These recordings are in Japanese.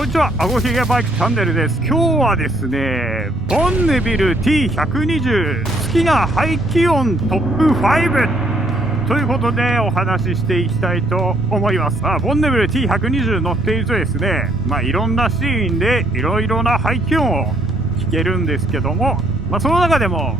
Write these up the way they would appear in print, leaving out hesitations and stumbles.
こんにちは、あごひげバイクチャンネルです。今日はですね、ボンネビル T120 好きな排気音トップ5ということでお話ししていきたいと思います。ボンネビル T120 乗っているとですね、いろんなシーンでいろいろな排気音を聞けるんですけども、その中でも、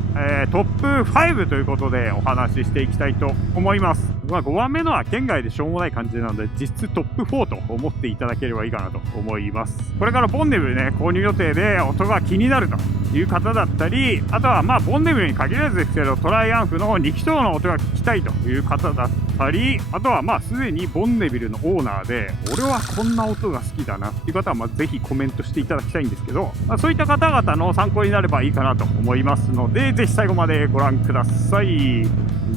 トップ5ということでお話ししていきたいと思います。5番目のは県外でしょうもない感じなので、実質トップ4と思っていただければいいかなと思います。これからボンネビルね、購入予定で音が気になるという方だったり、あとはボンネビルに限らずですけど、トライアンフの2気筒の音が聞きたいという方だったり、あとはすでにボンネビルのオーナーで、俺はこんな音が好きだなっていう方はぜひコメントしていただきたいんですけど、そういった方々の参考になればいいかなと思いますので、ぜひ最後までご覧ください。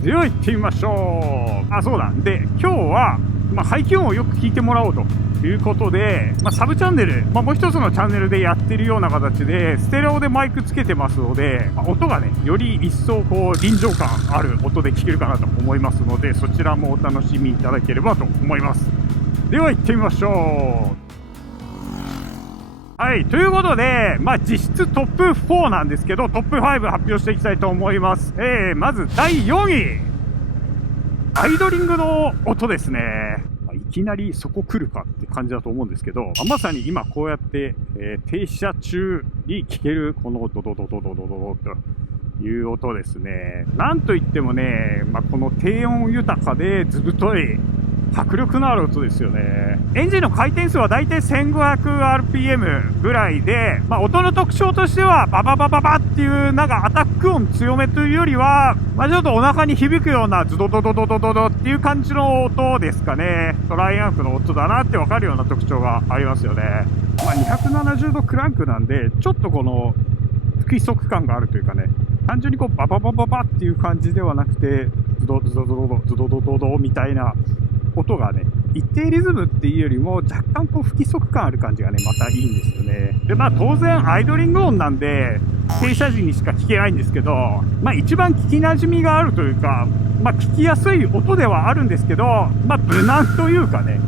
では行ってみましょう。そうだ。で、今日は、排気音をよく聞いてもらおうということで、サブチャンネル、もう一つのチャンネルでやってるような形で、ステレオでマイクつけてますので、音がね、より一層臨場感ある音で聞けるかなと思いますので、そちらもお楽しみいただければと思います。では行ってみましょう。はい、ということで、実質トップ4なんですけど、トップ5発表していきたいと思います。まず第4位。アイドリングの音ですね。いきなりそこ来るかって感じだと思うんですけど、まさに今こうやって、停車中に聞けるこのドドドドドドドドという音ですね。なんといってもね、この低音豊かでずぶとい迫力のある音ですよね。エンジンの回転数はだいたい 1500rpm ぐらいで、音の特徴としてはバババババっていうアタック音強めというよりは、ちょっとお腹に響くようなズドドドドドドドっていう感じの音ですかね。トライアンフの音だなってわかるような特徴がありますよね。270度クランクなんで、ちょっとこの不規則感があるというかね、単純にバババババっていう感じではなくて、ズドズドドドズドドドドみたいな音がね、一定リズムっていうよりも若干不規則感ある感じがね、またいいんですよね。で、当然アイドリング音なんで、停車時にしか聞けないんですけど、一番聞き馴染みがあるというか、聞きやすい音ではあるんですけど、無難というかね、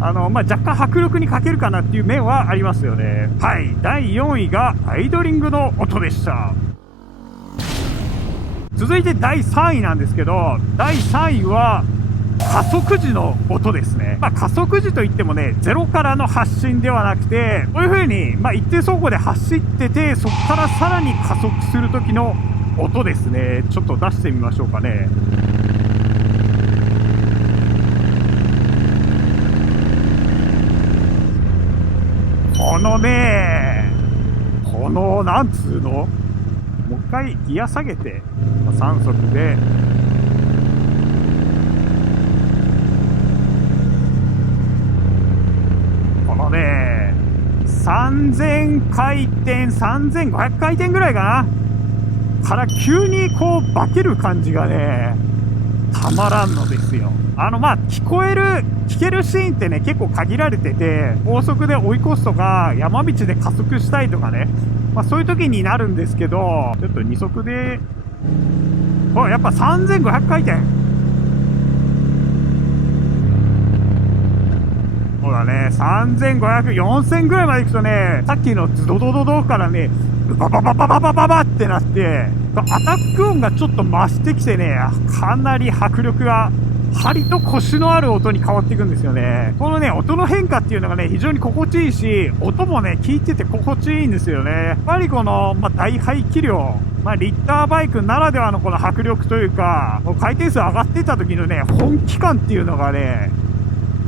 若干迫力に欠けるかなっていう面はありますよね。はい、第4位がアイドリングの音でした。続いて第3位なんですけど、第3位は、加速時の音ですね。加速時といってもね、ゼロからの発進ではなくて、こういう風に、一定走行で走ってて、そこからさらに加速する時の音ですね。ちょっと出してみましょうかね。このね、なんつうの？もう一回ギア下げて、3速で、3000回転、3500回転ぐらいかなから急に化ける感じがね、たまらんのですよ。聞けるシーンってね、結構限られてて、高速で追い越すとか、山道で加速したいとかね、そういう時になるんですけど、ちょっと2速で、やっぱ3500回転。そうだね、3500、4000ぐらいまで行くとね、さっきのズドドドドからね、ババババババババってなって、アタック音がちょっと増してきてね、かなり迫力が、張りとコシのある音に変わっていくんですよね。このね、音の変化っていうのがね、非常に心地いいし、音もね、聞いてて心地いいんですよね。やっぱりこの、大排気量、リッターバイクならではのこの迫力というか、回転数上がってた時のね、本気感っていうのがね、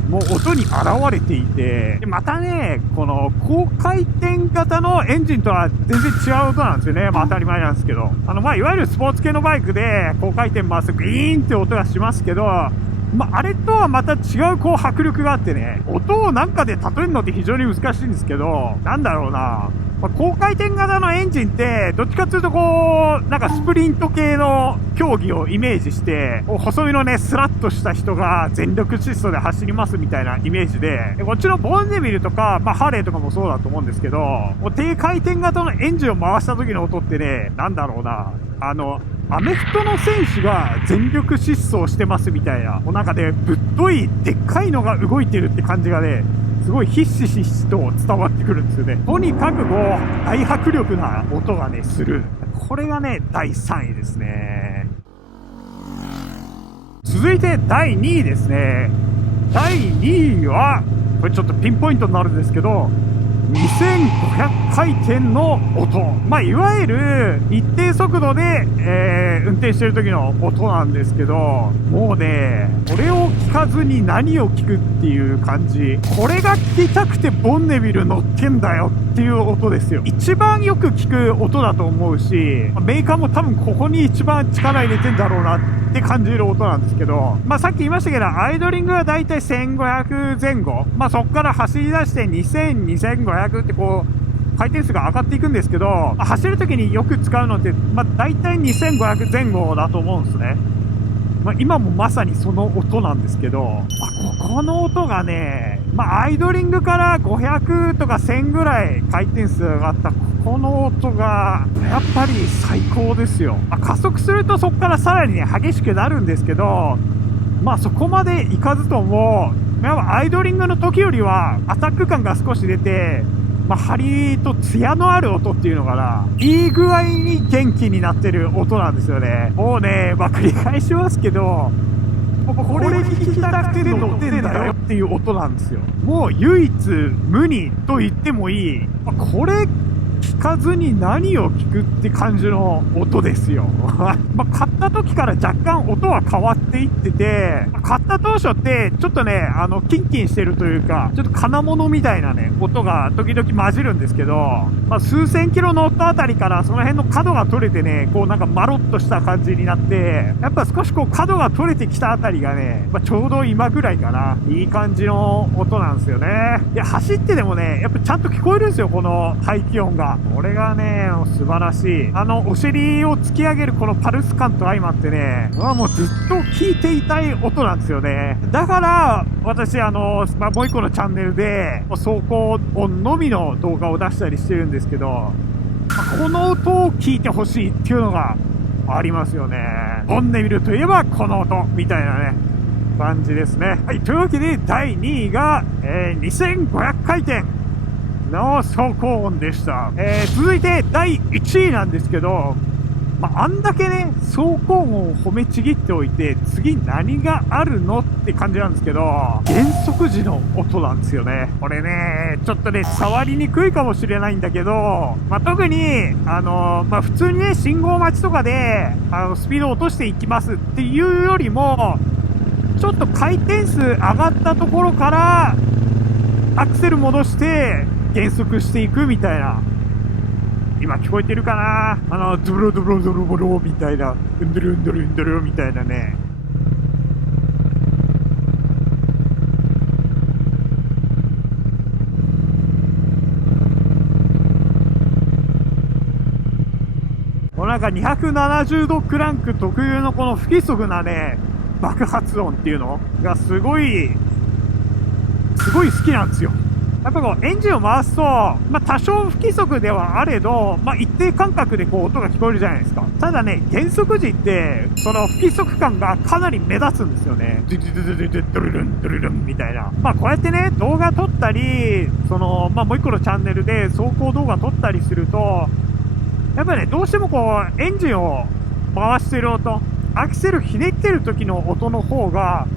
もう音に現れていて、でまたね、この高回転型のエンジンとは全然違う音なんですよね。当たり前なんですけど。いわゆるスポーツ系のバイクで高回転回すグイーンって音がしますけど、あれとはまた違う迫力があってね、音をなんかで例えるのって非常に難しいんですけど、なんだろうな。高回転型のエンジンって、どっちかっていうとスプリント系の競技をイメージして、細身のね、スラッとした人が全力疾走で走りますみたいなイメージで、こっちのボンネビルとか、ハーレーとかもそうだと思うんですけど、低回転型のエンジンを回した時の音ってね、なんだろうな、アメフトの選手が全力疾走してますみたいな、ぶっといでっかいのが動いてるって感じがね、すごいひしひしと伝わってくるんですよね。とにかく大迫力な音がね、する。これがね、第3位ですね。続いて第2位ですね。第2位は、これちょっとピンポイントになるんですけど、2500回転の音。いわゆる一定速度で、運転してる時の音なんですけど、もうね、これを聞かずに何を聞くっていう感じ。これが聞きたくてボンネビル乗ってんだよっていう音ですよ。一番よく聞く音だと思うし、メーカーも多分ここに一番力入れてんだろうなって感じる音なんですけど、さっき言いましたけど、アイドリングはだいたい1500前後。そこから走り出して2000、2500って回転数が上がっていくんですけど、走るときによく使うのって、だいたい2500前後だと思うんですね。今もまさにその音なんですけど、ここの音がね、アイドリングから500とか1000ぐらい回転数上がったこの音がやっぱり最高ですよ。加速するとそこからさらにね激しくなるんですけど、そこまでいかずともやっぱアイドリングの時よりはアタック感が少し出て、張りと艶のある音っていうのかな、いい具合に元気になってる音なんですよね。もうね、繰り返しますけど、これ聞きたくて乗ってんだよっていう音なんですよ。もう唯一無二と言ってもいい。これ聞かずに何を聞くって感じの音ですよ。買った時から若干音は変わっていってて、買った当初ってちょっとね、キンキンしてるというか、ちょっと金物みたいなね、音が時々混じるんですけど、数千キロ乗ったあたりからその辺の角が取れてね、なんかマロッとした感じになって、やっぱ少し角が取れてきたあたりがね、ちょうど今ぐらいかな、いい感じの音なんですよね。いや、走ってでもね、やっぱちゃんと聞こえるんですよ、この排気音が。これがね、素晴らしい。お尻を突き上げるこのパルス感と相まってね、もうずっと聞いていたい音なんですよね。だから、私、もう一個のチャンネルで、走行音のみの動画を出したりしてるんですけど、この音を聞いてほしいっていうのがありますよね。ボンネビルといえばこの音、みたいなね、感じですね。はい、というわけで、第2位が、2500回転。の走行音でした。続いて第1位なんですけど、あんだけね、走行音を褒めちぎっておいて、次何があるのって感じなんですけど、減速時の音なんですよね。これね、ちょっとね、触りにくいかもしれないんだけど、特に、普通にね、信号待ちとかで、スピードを落としていきますっていうよりも、ちょっと回転数上がったところから、アクセル戻して、減速していくみたいな。今聞こえてるかな、ドロドロドロドロみたいな、うんどるうんどるうんどるみたいなね。なんか270度クランク特有のこの不規則なね、爆発音っていうのがすごい好きなんですよ。やっぱエンジンを回すと、多少不規則ではあれど、一定間隔で音が聞こえるじゃないですか。ただね、減速時って、その不規則感がかなり目立つんですよね。ドゥドゥドゥドゥドゥドゥルルンドゥルルンみたいな。こうやってね、動画撮ったり、もう一個のチャンネルで走行動画撮ったりすると、やっぱね、どうしてもエンジンを回してる音、アクセルひねってる時の音の方が、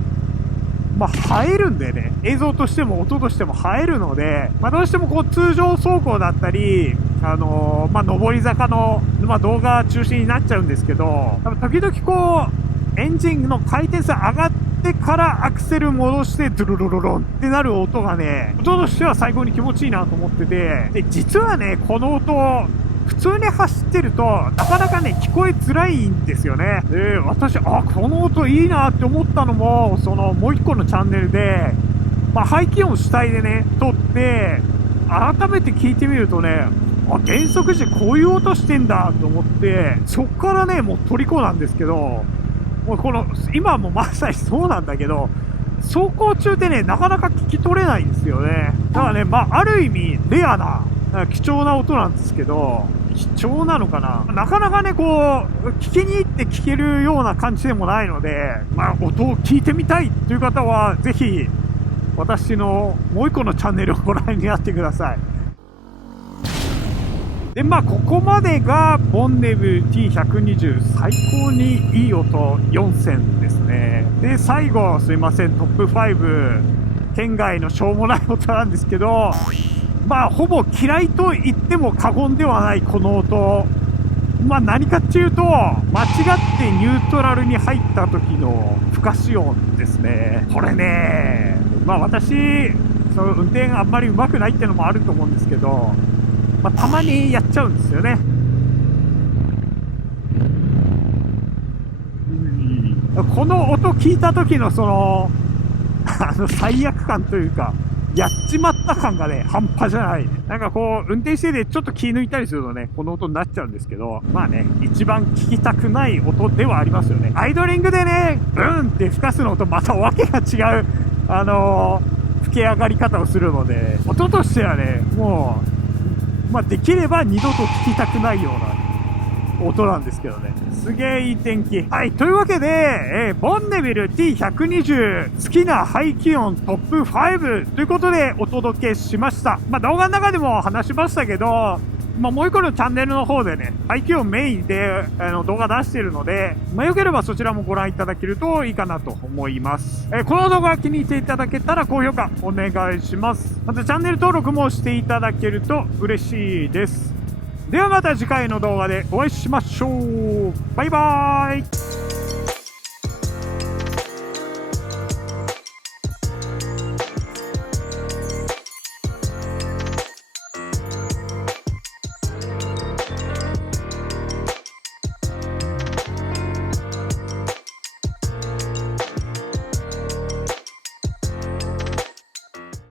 映えるんでね、映像としても音としても映えるので、どうしても通常走行だったり、上り坂の、動画中心になっちゃうんですけど、時々エンジンの回転数上がってからアクセル戻して、ドゥルルルルンってなる音がね、音としては最高に気持ちいいなと思ってて、で、実はね、この音、普通に走ってると、なかなかね、聞こえづらいんですよね。で、私、この音いいなって思ったのも、もう一個のチャンネルで、排気音主体でね、撮って、改めて聞いてみるとね、減速時こういう音してんだと思って、そっからね、もう虜なんですけど、もう今もまさにそうなんだけど、走行中でね、なかなか聞き取れないんですよね。だからね、ある意味、レアな、貴重な音なんですけど、貴重なのかな、なかなかね、聞きに行って聞けるような感じでもないので、音を聞いてみたいという方は、ぜひ、私のもう一個のチャンネルをご覧になってください。で、ここまでがボンネブ T120 最高にいい音4選ですね。で、最後、すいません、トップ5、県外のしょうもない音なんですけど、ほぼ嫌いと言っても過言ではないこの音。何かっていうと、間違ってニュートラルに入った時の不可視音ですね。これね、私、その運転あんまり上手くないっていうのもあると思うんですけど、たまにやっちゃうんですよね。この音聞いた時のその罪悪感というか、やっちまった感がね、半端じゃない。運転しててちょっと気抜いたりするとね、この音になっちゃうんですけど、一番聞きたくない音ではありますよね。アイドリングでね、ブーンって吹かすのとまたわけが違う、吹け上がり方をするので、音としてはね、もう、できれば二度と聞きたくないような音なんですけどね。すげえいい天気。はい、というわけで、ボンネビル T120 好きな排気音トップ5ということでお届けしました。動画の中でも話しましたけど、もう一個のチャンネルの方でね、排気音メインで動画出しているので、よければそちらもご覧いただけるといいかなと思います。この動画気に入っていただけたら高評価お願いします。またチャンネル登録もしていただけると嬉しいです。ではまた次回の動画でお会いしましょう。バイバーイ。